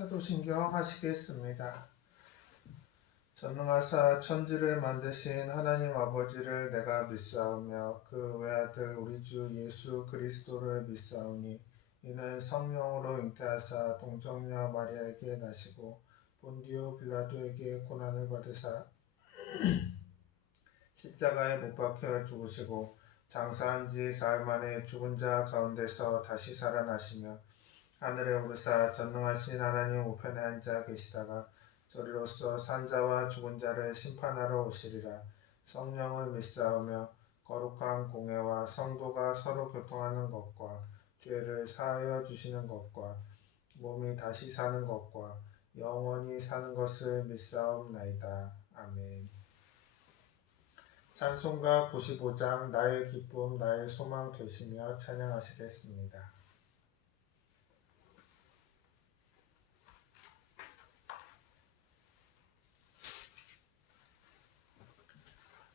사도신경 하시겠습니다. 전능하사 천지를 만드신 하나님 아버지를 내가 믿사오며 그 외아들 우리 주 예수 그리스도를 믿사오니 이는 성령으로 잉태하사 동정녀 마리아에게 나시고 본디오 빌라도에게 고난을 받으사 십자가에 못 박혀 죽으시고 장사한 지 사흘 만에 죽은 자 가운데서 다시 살아나시며 하늘에 오르사 전능하신 하나님 우편에 앉아 계시다가 저리로서 산자와 죽은 자를 심판하러 오시리라. 성령을 믿사오며 거룩한 공회와 성도가 서로 교통하는 것과 죄를 사하여 주시는 것과 몸이 다시 사는 것과 영원히 사는 것을 믿사옵나이다. 아멘. 찬송가 95장 나의 기쁨 나의 소망 되시며 찬양하시겠습니다.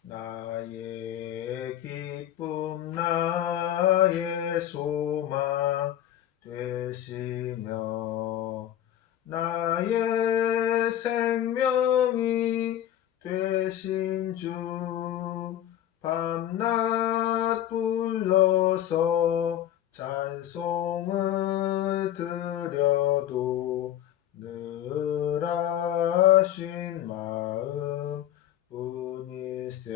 나의 기쁨 나의 소망 되시며 나의 생명이 되신 주 밤낮 불러서 찬송을 드려도 늘 아신 마음 뿐일세.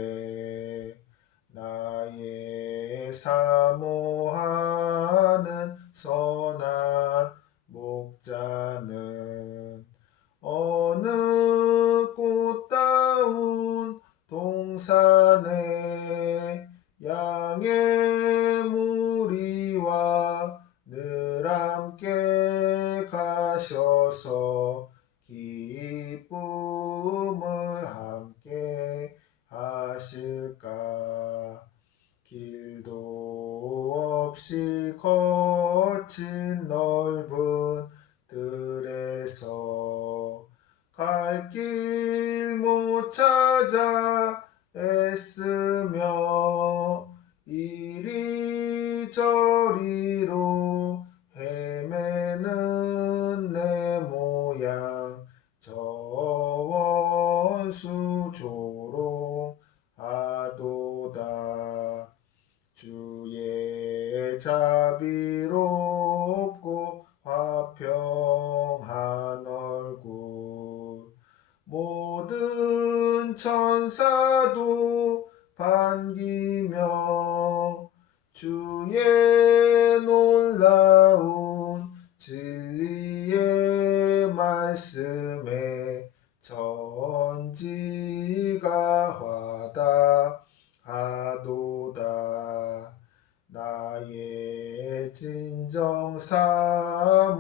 나의 사모하는 선한 목자는 어느 꽃다운 동산에 양의 무리와 늘 함께 가셔서 기쁨을 함께 하실까. 길도 없이 거친 넓은 들에서 갈 길 못 찾아 애쓰며 이리저리로 헤매는 내 모양 저 원수 조롱하도다. 주의 자비롭고 화평한 얼굴 모든 천사도 반기며 주의 놀라운 진리의 말씀에 천지가 화답하도다. 나의 진정 사모하는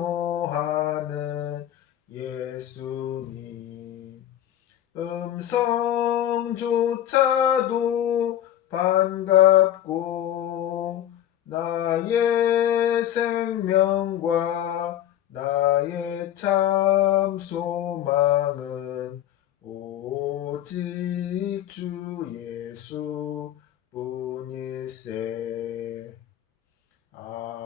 예수님 음성조차도 반갑고 나의 생명과 나의 참 소망은 오직 주 예수 뿐일세. 아멘.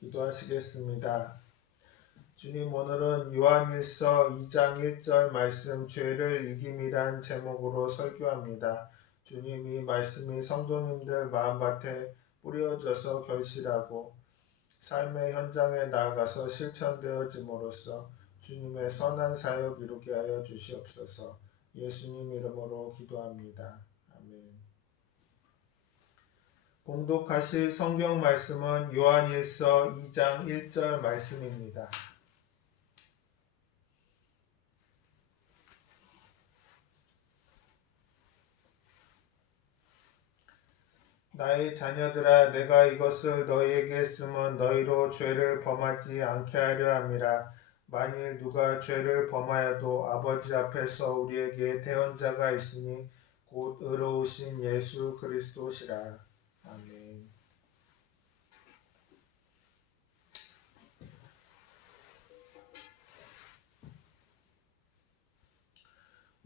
기도하시겠습니다. 주님, 오늘은 요한일서 2장 1절 말씀 죄를 이김이란 제목으로 설교합니다. 주님, 이 말씀이 성도님들 마음밭에 뿌려져서 결실하고 삶의 현장에 나아가서 실천되어짐으로써 주님의 선한 사역 이루게 하여 주시옵소서. 예수님 이름으로 기도합니다. 아멘. 봉독하실 성경 말씀은 요한일서 2장 1절 말씀입니다. 나의 자녀들아, 내가 이것을 너희에게 쓰면 너희로 죄를 범하지 않게 하려 함이라. 만일 누가 죄를 범하여도 아버지 앞에서 우리에게 대언자가 있으니 곧 의로우신 예수 그리스도시라. 아멘.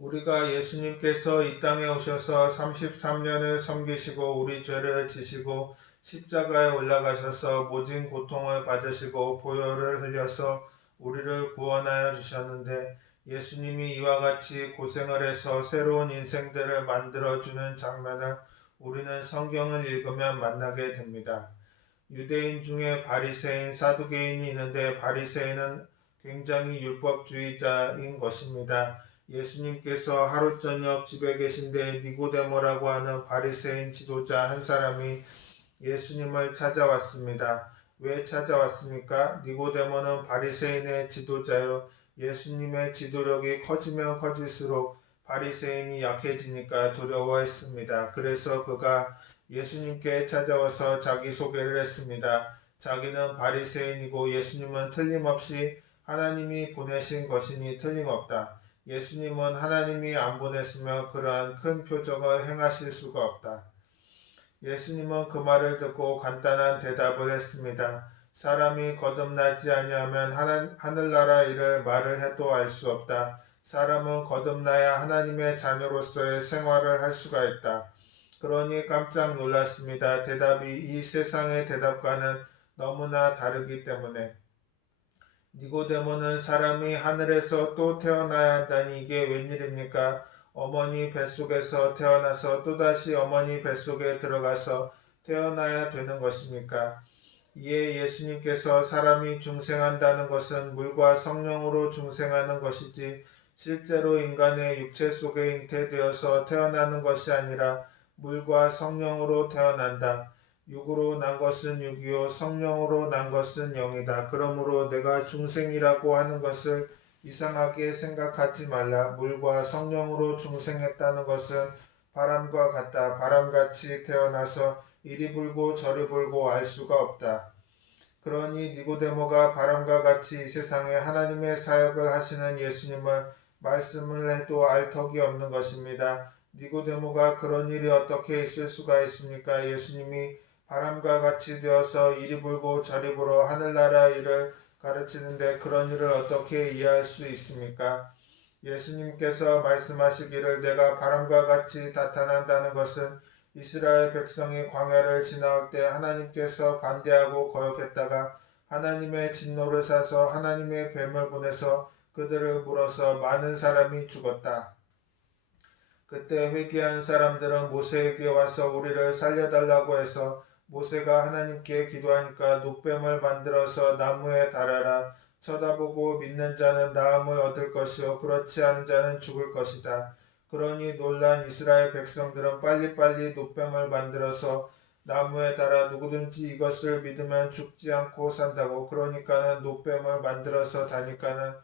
우리가 예수님께서 이 땅에 오셔서 33년을 섬기시고 우리 죄를 지시고 십자가에 올라가셔서 모진 고통을 받으시고 보혈을 흘려서 우리를 구원하여 주셨는데 예수님이 이와 같이 고생을 해서 새로운 인생들을 만들어주는 장면을 우리는 성경을 읽으면 만나게 됩니다. 유대인 중에 바리새인, 사두개인이 있는데 바리새인은 굉장히 율법주의자인 것입니다. 예수님께서 하루 저녁 집에 계신데 니고데모라고 하는 바리새인 지도자 한 사람이 예수님을 찾아왔습니다. 왜 찾아왔습니까? 니고데모는 바리새인의 지도자요. 예수님의 지도력이 커지면 커질수록 바리새인이 약해지니까 두려워했습니다. 그래서 그가 예수님께 찾아와서 자기소개를 했습니다. 자기는 바리새인이고 예수님은 틀림없이 하나님이 보내신 것이니 틀림없다. 예수님은 하나님이 안 보냈으면 그러한 큰 표적을 행하실 수가 없다. 예수님은 그 말을 듣고 간단한 대답을 했습니다. 사람이 거듭나지 아니하면 하늘나라 일을 말을 해도 알 수 없다. 사람은 거듭나야 하나님의 자녀로서의 생활을 할 수가 있다. 그러니 깜짝 놀랐습니다. 대답이 이 세상의 대답과는 너무나 다르기 때문에. 니고데모는 사람이 하늘에서 또 태어나야 한다니 이게 웬일입니까? 어머니 뱃속에서 태어나서 또다시 어머니 뱃속에 들어가서 태어나야 되는 것입니까? 이에 예수님께서 사람이 중생한다는 것은 물과 성령으로 중생하는 것이지 실제로 인간의 육체 속에 잉태되어서 태어나는 것이 아니라 물과 성령으로 태어난다. 육으로 난 것은 육이요 성령으로 난 것은 영이다. 그러므로 내가 중생이라고 하는 것을 이상하게 생각하지 말라. 물과 성령으로 중생했다는 것은 바람과 같다. 바람같이 태어나서 이리 불고 저리 불고 알 수가 없다. 그러니 니고데모가 바람과 같이 이 세상에 하나님의 사역을 하시는 예수님을 말씀을 해도 알 턱이 없는 것입니다. 니고데모가 그런 일이 어떻게 있을 수가 있습니까? 예수님이 바람과 같이 되어서 이리 불고 저리 불어 하늘나라 일을 가르치는데 그런 일을 어떻게 이해할 수 있습니까? 예수님께서 말씀하시기를 내가 바람과 같이 나타난다는 것은 이스라엘 백성이 광야를 지나올 때 하나님께서 반대하고 거역했다가 하나님의 진노를 사서 하나님의 뱀을 보내서 그들을 물어서 많은 사람이 죽었다. 그때 회개한 사람들은 모세에게 와서 우리를 살려달라고 해서 모세가 하나님께 기도하니까 눕뱀을 만들어서 나무에 달아라. 쳐다보고 믿는 자는 나음을 얻을 것이요 그렇지 않은 자는 죽을 것이다. 그러니 놀란 이스라엘 백성들은 빨리빨리 눕뱀을 만들어서 나무에 달아 누구든지 이것을 믿으면 죽지 않고 산다고. 그러니까는 눕뱀을 만들어서 다니까는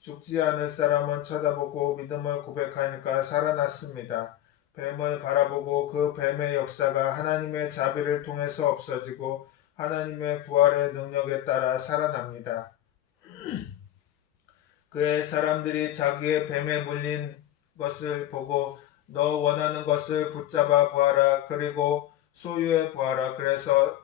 죽지 않을 사람은 쳐다보고 믿음을 고백하니까 살아났습니다. 뱀을 바라보고 그 뱀의 역사가 하나님의 자비를 통해서 없어지고 하나님의 부활의 능력에 따라 살아납니다. 그의 사람들이 자기의 뱀에 물린 것을 보고 너 원하는 것을 붙잡아 보아라. 그리고 소유해 보아라. 그래서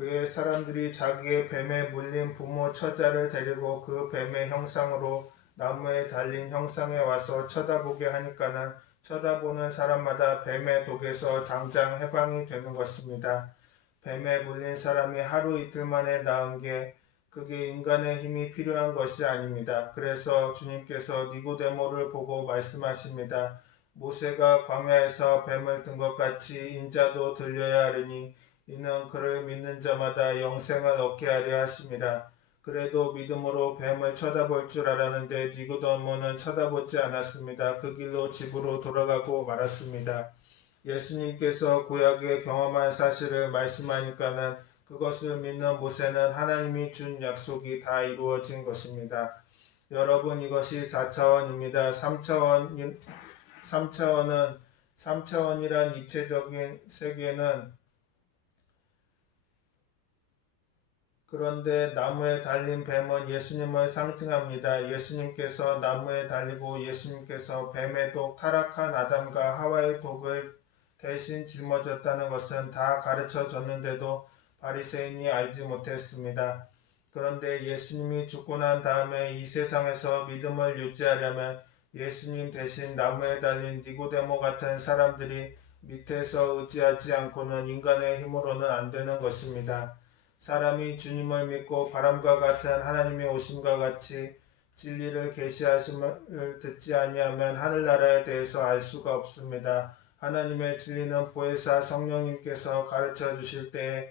그의 사람들이 자기의 뱀에 물린 부모 처자를 데리고 그 뱀의 형상으로 나무에 달린 형상에 와서 쳐다보게 하니까는 쳐다보는 사람마다 뱀의 독에서 당장 해방이 되는 것입니다. 뱀에 물린 사람이 하루 이틀 만에 나은 게 그게 인간의 힘이 필요한 것이 아닙니다. 그래서 주님께서 니고데모를 보고 말씀하십니다. 모세가 광야에서 뱀을 든 것 같이 인자도 들려야 하리니 이는 그를 믿는 자마다 영생을 얻게 하려 하심이라. 그래도 믿음으로 뱀을 쳐다볼 줄 알았는데 니고데모는 쳐다보지 않았습니다. 그 길로 집으로 돌아가고 말았습니다. 예수님께서 구약에 경험한 사실을 말씀하니까는 그것을 믿는 모세는 하나님이 준 약속이 다 이루어진 것입니다. 여러분 이것이 4차원입니다. 3차원은 3차원이란 입체적인 세계는 그런데 나무에 달린 뱀은 예수님을 상징합니다. 예수님께서 나무에 달리고 예수님께서 뱀의 독, 타락한 아담과 하와의 독을 대신 짊어졌다는 것은 다 가르쳐 줬는데도 바리새인이 알지 못했습니다. 그런데 예수님이 죽고 난 다음에 이 세상에서 믿음을 유지하려면 예수님 대신 나무에 달린 니고데모 같은 사람들이 밑에서 의지하지 않고는 인간의 힘으로는 안 되는 것입니다. 사람이 주님을 믿고 바람과 같은 하나님의 오심과 같이 진리를 계시하심을 듣지 아니하면 하늘나라에 대해서 알 수가 없습니다. 하나님의 진리는 보혜사 성령님께서 가르쳐 주실 때에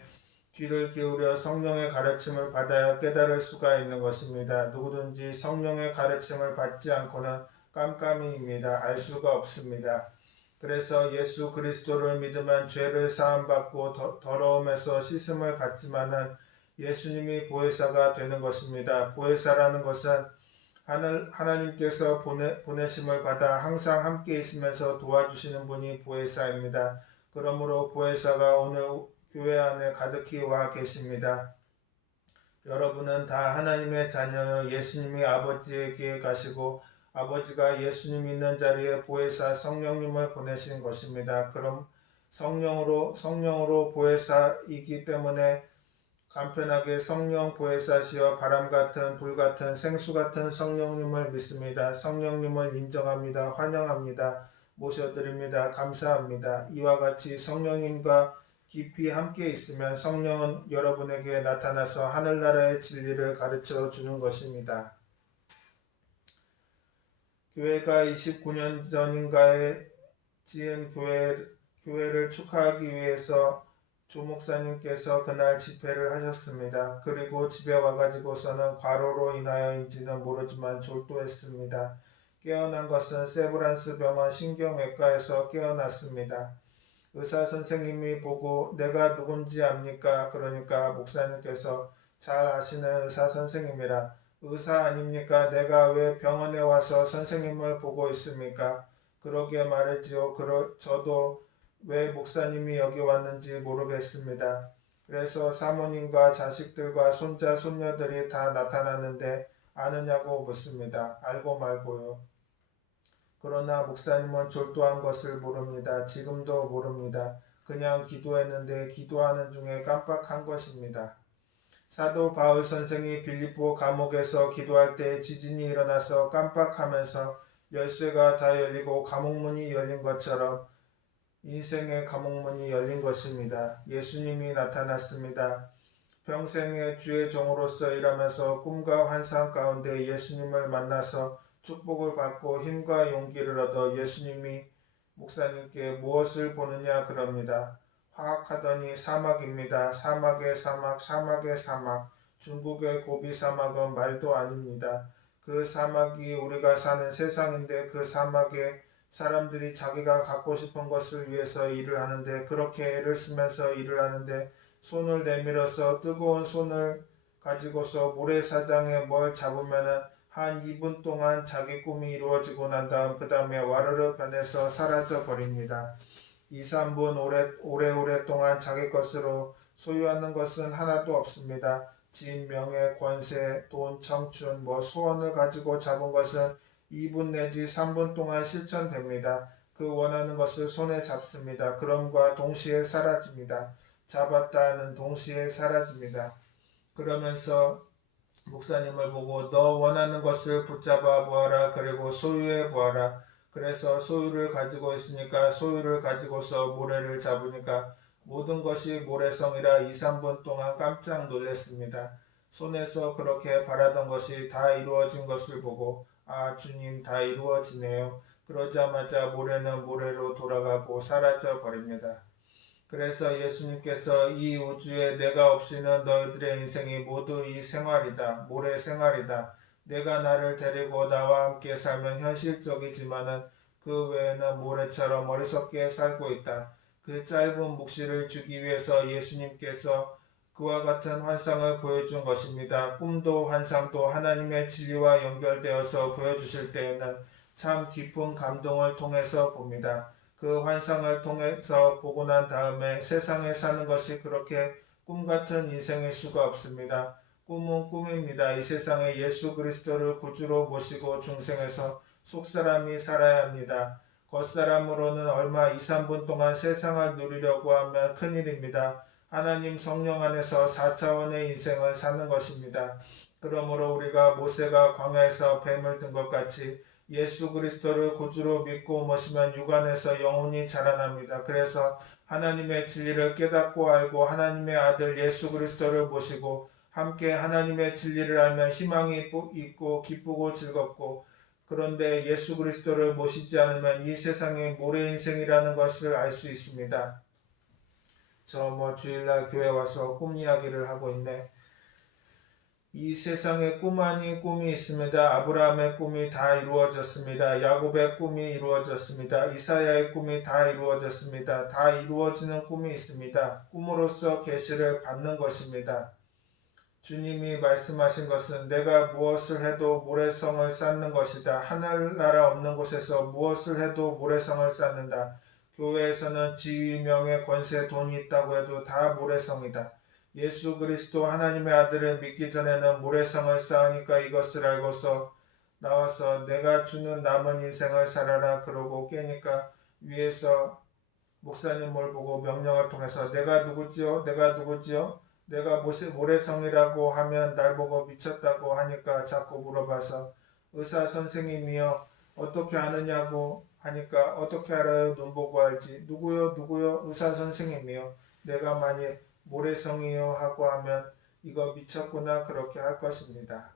귀를 기울여 성령의 가르침을 받아야 깨달을 수가 있는 것입니다. 누구든지 성령의 가르침을 받지 않고는 깜깜이입니다. 알 수가 없습니다. 그래서 예수 그리스도를 믿으면 죄를 사함받고 더러움에서 씻음을 받지만은 예수님이 보혜사가 되는 것입니다. 보혜사라는 것은 하나님께서 보내심을 받아 항상 함께 있으면서 도와주시는 분이 보혜사입니다. 그러므로 보혜사가 오늘 교회 안에 가득히 와 계십니다. 여러분은 다 하나님의 자녀여 예수님이 아버지에게 가시고 아버지가 예수님 있는 자리에 보혜사 성령님을 보내신 것입니다. 그럼 성령으로 보혜사이기 때문에 간편하게 성령 보혜사시여 바람 같은 불 같은 생수 같은 성령님을 믿습니다. 성령님을 인정합니다. 환영합니다. 모셔드립니다. 감사합니다. 이와 같이 성령님과 깊이 함께 있으면 성령은 여러분에게 나타나서 하늘나라의 진리를 가르쳐 주는 것입니다. 교회가 29년 전인가에 지은 교회를 축하하기 위해서 조 목사님께서 그날 집회를 하셨습니다. 그리고 집에 와가지고서는 과로로 인하여인지는 모르지만 졸도했습니다. 깨어난 것은 세브란스 병원 신경외과에서 깨어났습니다. 의사 선생님이 보고 내가 누군지 압니까? 그러니까 목사님께서 잘 아시는 의사 선생님이라 의사 아닙니까? 내가 왜 병원에 와서 선생님을 보고 있습니까? 그러게 말했지요. 저도 왜 목사님이 여기 왔는지 모르겠습니다. 그래서 사모님과 자식들과 손자 손녀들이 다 나타났는데 아느냐고 묻습니다. 알고 말고요. 그러나 목사님은 졸도한 것을 모릅니다. 지금도 모릅니다. 그냥 기도했는데 기도하는 중에 깜빡한 것입니다. 사도 바울 선생이 빌립보 감옥에서 기도할 때 지진이 일어나서 깜빡하면서 열쇠가 다 열리고 감옥문이 열린 것처럼 인생의 감옥문이 열린 것입니다. 예수님이 나타났습니다. 평생의 주의 종으로서 일하면서 꿈과 환상 가운데 예수님을 만나서 축복을 받고 힘과 용기를 얻어 예수님이 목사님께 무엇을 보느냐 그럽니다. 화학하더니 사막입니다. 사막의 사막, 사막의 사막. 중국의 고비 사막은 말도 아닙니다. 그 사막이 우리가 사는 세상인데 그 사막에 사람들이 자기가 갖고 싶은 것을 위해서 일을 하는데 그렇게 애를 쓰면서 일을 하는데 손을 내밀어서 뜨거운 손을 가지고서 모래사장에 뭘 잡으면은 한 2분 동안 자기 꿈이 이루어지고 난 다음 그 다음에 와르르 변해서 사라져 버립니다. 2, 3분 오래오래 동안 자기 것으로 소유하는 것은 하나도 없습니다. 진, 명예, 권세, 돈, 청춘, 소원을 가지고 잡은 것은 2분 내지 3분 동안 실천됩니다. 그 원하는 것을 손에 잡습니다. 그럼과 동시에 사라집니다. 잡았다는 동시에 사라집니다. 그러면서 목사님을 보고 너 원하는 것을 붙잡아 보아라. 그리고 소유해 보아라. 그래서 소유를 가지고 있으니까 소유를 가지고서 모래를 잡으니까 모든 것이 모래성이라 2, 3분 동안 깜짝 놀랐습니다. 손에서 그렇게 바라던 것이 다 이루어진 것을 보고 아 주님 다 이루어지네요. 그러자마자 모래는 모래로 돌아가고 사라져 버립니다. 그래서 예수님께서 이 우주에 내가 없이는 너희들의 인생이 모두 이 생활이다. 모래 생활이다. 내가 나를 데리고 나와 함께 살면 현실적이지만은 그 외에는 모래처럼 어리석게 살고 있다. 그 짧은 묵시를 주기 위해서 예수님께서 그와 같은 환상을 보여준 것입니다. 꿈도 환상도 하나님의 진리와 연결되어서 보여주실 때에는 참 깊은 감동을 통해서 봅니다. 그 환상을 통해서 보고 난 다음에 세상에 사는 것이 그렇게 꿈 같은 인생일 수가 없습니다. 꿈은 꿈입니다. 이 세상에 예수 그리스도를 구주로 모시고 중생에서 속사람이 살아야 합니다. 겉사람으로는 얼마 2, 3분 동안 세상을 누리려고 하면 큰일입니다. 하나님 성령 안에서 4차원의 인생을 사는 것입니다. 그러므로 우리가 모세가 광야에서 뱀을 든 것 같이 예수 그리스도를 구주로 믿고 모시면 육안에서 영혼이 자라납니다. 그래서 하나님의 진리를 깨닫고 알고 하나님의 아들 예수 그리스도를 모시고 함께 하나님의 진리를 알면 희망이 있고 기쁘고 즐겁고, 그런데 예수 그리스도를 모시지 않으면 이 세상의 모래 인생이라는 것을 알 수 있습니다. 저 주일날 교회 와서 꿈 이야기를 하고 있네. 이 세상에 꿈 아닌 꿈이 있습니다. 아브라함의 꿈이 다 이루어졌습니다. 야곱의 꿈이 이루어졌습니다. 이사야의 꿈이 다 이루어졌습니다. 다 이루어지는 꿈이 있습니다. 꿈으로써 계시를 받는 것입니다. 주님이 말씀하신 것은 내가 무엇을 해도 모래성을 쌓는 것이다. 하늘나라 없는 곳에서 무엇을 해도 모래성을 쌓는다. 교회에서는 지위, 명예, 권세, 돈이 있다고 해도 다 모래성이다. 예수 그리스도 하나님의 아들을 믿기 전에는 모래성을 쌓으니까 이것을 알고서 나와서 내가 주는 남은 인생을 살아라 그러고 깨니까 위에서 목사님을 보고 명령을 통해서 내가 누구지요? 내가 누구지요? 내가 모래성이라고 하면 날 보고 미쳤다고 하니까 자꾸 물어봐서 의사 선생님이요 어떻게 아느냐고 하니까 어떻게 알아요? 눈 보고 알지. 누구요? 누구요? 의사 선생님이요. 내가 만일 모래성이요 하고 하면 이거 미쳤구나 그렇게 할 것입니다.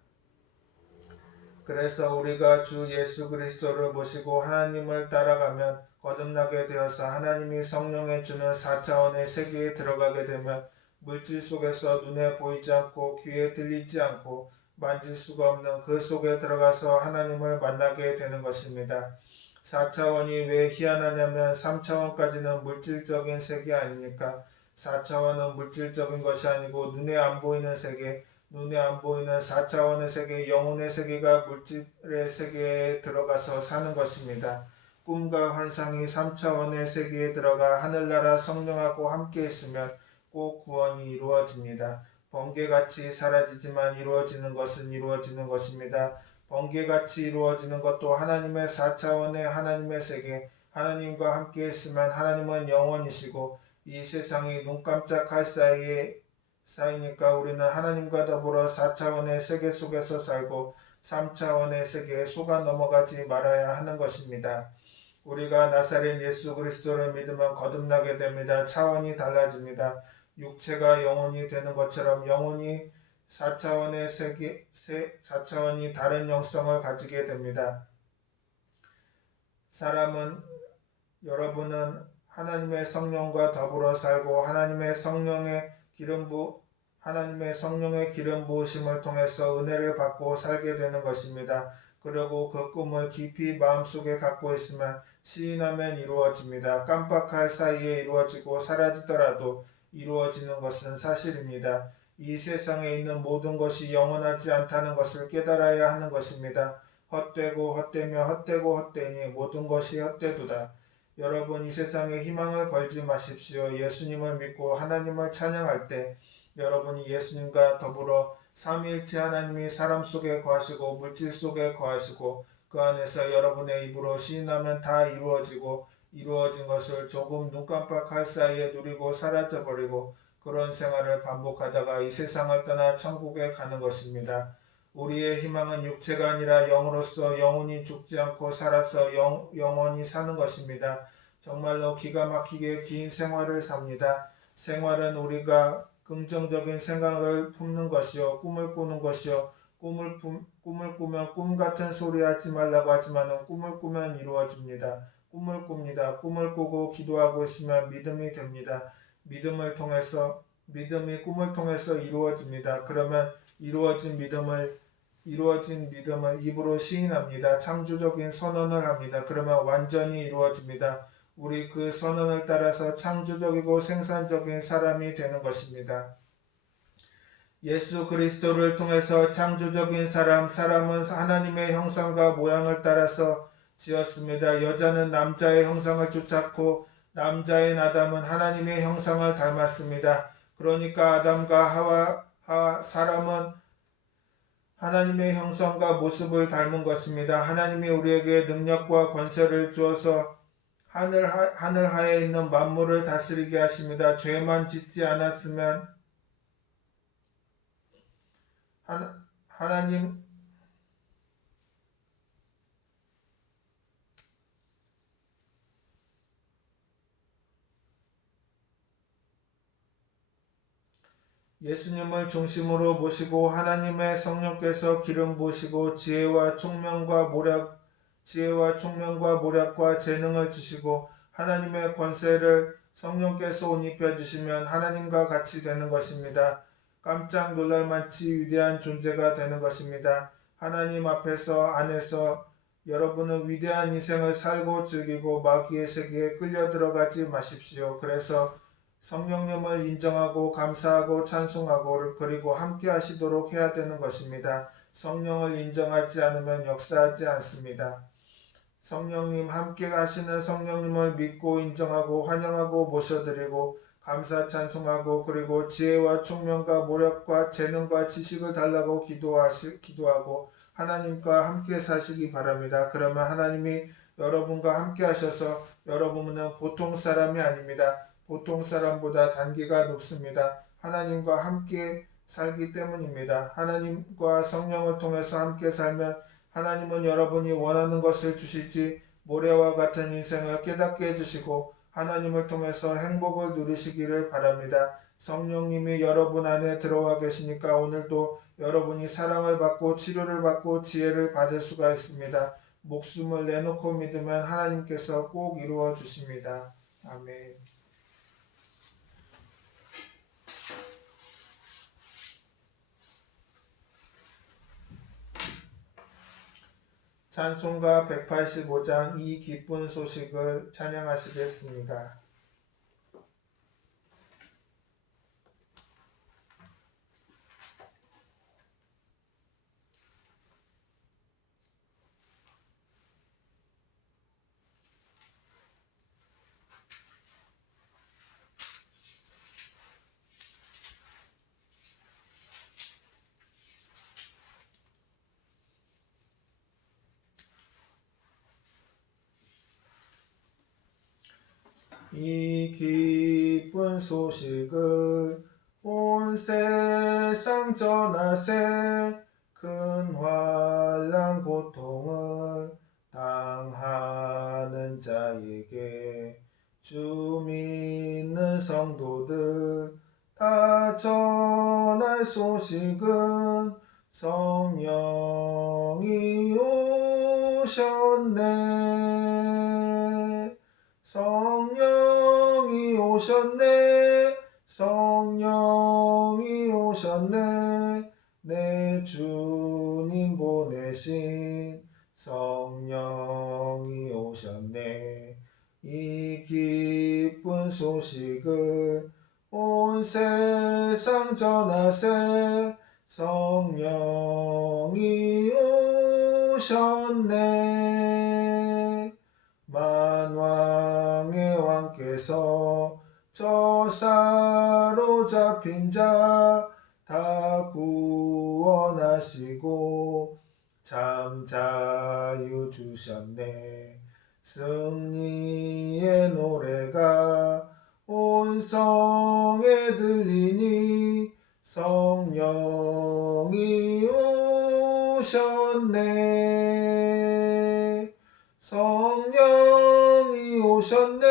그래서 우리가 주 예수 그리스도를 모시고 하나님을 따라가면 거듭나게 되어서 하나님이 성령에 주는 4차원의 세계에 들어가게 되면 물질 속에서 눈에 보이지 않고 귀에 들리지 않고 만질 수가 없는 그 속에 들어가서 하나님을 만나게 되는 것입니다. 4차원이 왜 희한하냐면 3차원까지는 물질적인 세계 아닙니까? 4차원은 물질적인 것이 아니고 눈에 안 보이는 세계, 눈에 안 보이는 4차원의 세계, 영혼의 세계가 물질의 세계에 들어가서 사는 것입니다. 꿈과 환상이 3차원의 세계에 들어가 하늘나라 성령하고 함께 있으면 꼭 구원이 이루어집니다. 번개같이 사라지지만 이루어지는 것은 이루어지는 것입니다. 번개같이 이루어지는 것도 하나님의 4차원의 하나님의 세계, 하나님과 함께 있으면 하나님은 영원이시고 이 세상이 눈 깜짝할 사이에 쌓이니까 우리는 하나님과 더불어 4차원의 세계 속에서 살고 3차원의 세계에 속아 넘어가지 말아야 하는 것입니다. 우리가 나사렛 예수 그리스도를 믿으면 거듭나게 됩니다. 차원이 달라집니다. 육체가 영혼이 되는 것처럼 영혼이 4차원의 세계, 4차원이 다른 영성을 가지게 됩니다. 여러분은 하나님의 성령과 더불어 살고 하나님의 성령의 기름 부으심을 통해서 은혜를 받고 살게 되는 것입니다. 그리고 그 꿈을 깊이 마음속에 갖고 있으면 시인하면 이루어집니다. 깜빡할 사이에 이루어지고 사라지더라도 이루어지는 것은 사실입니다. 이 세상에 있는 모든 것이 영원하지 않다는 것을 깨달아야 하는 것입니다. 헛되고 헛되며 헛되고 헛되니 모든 것이 헛되도다. 여러분 이 세상에 희망을 걸지 마십시오. 예수님을 믿고 하나님을 찬양할 때 여러분이 예수님과 더불어 삼위일체 하나님이 사람 속에 거하시고 물질 속에 거하시고 그 안에서 여러분의 입으로 시인하면 다 이루어지고 이루어진 것을 조금 눈 깜빡할 사이에 누리고 사라져버리고 그런 생활을 반복하다가 이 세상을 떠나 천국에 가는 것입니다. 우리의 희망은 육체가 아니라 영으로서 영혼이 죽지 않고 살아서 영원히 사는 것입니다. 정말로 기가 막히게 긴 생활을 삽니다. 생활은 우리가 긍정적인 생각을 품는 것이요 꿈을 꾸는 것이요 꿈을 꾸면 꿈 같은 소리 하지 말라고 하지만 꿈을 꾸면 이루어집니다. 꿈을 꿉니다. 꿈을 꾸고 기도하고 있으면 믿음이 됩니다. 믿음이 꿈을 통해서 이루어집니다. 그러면 이루어진 믿음을 입으로 시인합니다. 창조적인 선언을 합니다. 그러면 완전히 이루어집니다. 우리 그 선언을 따라서 창조적이고 생산적인 사람이 되는 것입니다. 예수 그리스도를 통해서 창조적인 사람은 하나님의 형상과 모양을 따라서 지었습니다. 여자는 남자의 형상을 쫓았고 남자인 아담은 하나님의 형상을 닮았습니다. 그러니까 아담과 사람은 하나님의 형상과 모습을 닮은 것입니다. 하나님이 우리에게 능력과 권세를 주어서 하늘 하에 있는 만물을 다스리게 하십니다. 죄만 짓지 않았으면 하나님 예수님을 중심으로 모시고 하나님의 성령께서 기름 부으시고 지혜와 총명과 모략과 재능을 주시고 하나님의 권세를 성령께서 옷 입혀 주시면 하나님과 같이 되는 것입니다. 깜짝 놀랄 만치 위대한 존재가 되는 것입니다. 하나님 안에서 여러분은 위대한 인생을 살고 즐기고 마귀의 세계에 끌려 들어가지 마십시오. 그래서 성령님을 인정하고 감사하고 찬송하고 그리고 함께 하시도록 해야 되는 것입니다. 성령을 인정하지 않으면 역사하지 않습니다. 성령님 함께 하시는 성령님을 믿고 인정하고 환영하고 모셔드리고 감사 찬송하고 그리고 지혜와 총명과 모략과 재능과 지식을 달라고 기도하고 하나님과 함께 사시기 바랍니다. 그러면 하나님이 여러분과 함께 하셔서 여러분은 보통 사람이 아닙니다. 보통 사람보다 단계가 높습니다. 하나님과 함께 살기 때문입니다. 하나님과 성령을 통해서 함께 살면 하나님은 여러분이 원하는 것을 주실지 모래와 같은 인생을 깨닫게 해주시고 하나님을 통해서 행복을 누리시기를 바랍니다. 성령님이 여러분 안에 들어와 계시니까 오늘도 여러분이 사랑을 받고 치료를 받고 지혜를 받을 수가 있습니다. 목숨을 내놓고 믿으면 하나님께서 꼭 이루어 주십니다. 아멘. 찬송가 185장 이 기쁜 소식을 찬양하시겠습니다. 이 기쁜 소식을 온 세상 전하세 큰 환난 고통을 당하는 자에게 주 믿는 성도들 다 전할 소식은 성령이 오셨네. 성령이 오셨네. 성령이 오셨네. 내 주님 보내신 성령이 오셨네. 이 기쁜 소식을 온 세상 전하세 성령이 오셨네. 만왕의 왕께서 저 사로잡힌 자 다 구원하시고 참 자유 주셨네. 승리의 노래가 온 성에 들리니 성령이 오셨네. 성령이 오셨네.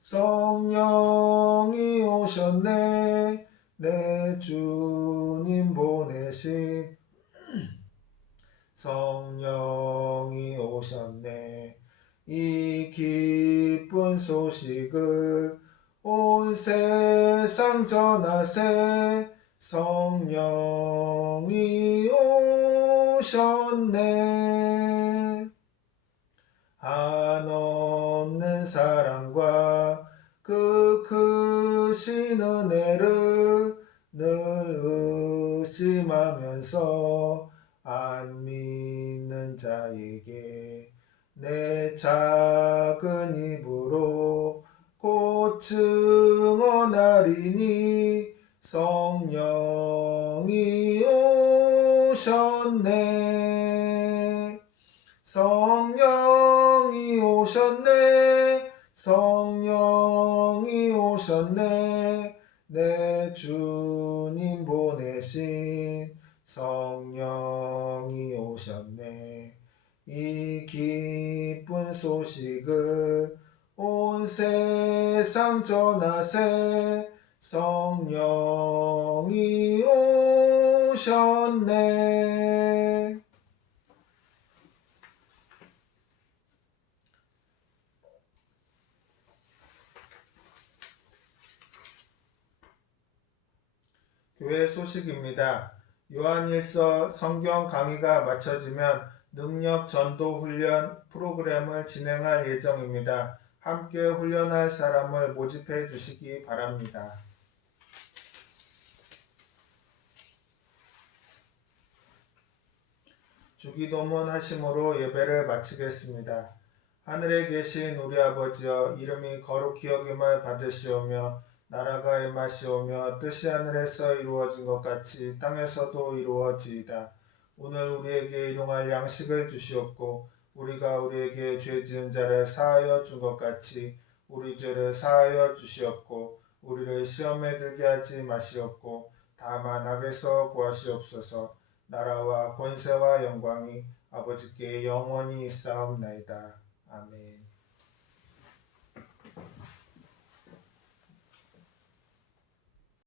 성령이 오셨네. 내 주님 보내신 성령이 오셨네. 이 기쁜 소식을 온 세상 전하세 성령이 오셨네. 한없는 사랑과 그 크신 은혜를 늘 의심하면서 안 믿는 자에게 내 작은 입으로 곧 증언하리니 성령이 오셨네. 성령이 오셨네. 성령이 오셨네. 내 주님 보내신 성령이 오셨네. 이 기쁜 소식을 온 세상 전하세. 성령이 오셨네. 교회 소식입니다. 요한일서 성경 강의가 마쳐지면 능력 전도 훈련 프로그램을 진행할 예정입니다. 함께 훈련할 사람을 모집해 주시기 바랍니다. 주기도문 하심으로 예배를 마치겠습니다. 하늘에 계신 우리 아버지여, 이름이 거룩히 여김을 받으시오며 나라가 임하시오며 뜻이 하늘에서 이루어진 것 같이 땅에서도 이루어지이다. 오늘 우리에게 일용할 양식을 주시옵고 우리가 우리에게 죄 지은 자를 사하여 준 것 같이 우리 죄를 사하여 주시옵고 우리를 시험에 들게 하지 마시옵고 다만 악에서 구하시옵소서. 나라와 권세와 영광이 아버지께 영원히 있사옵나이다. 아멘.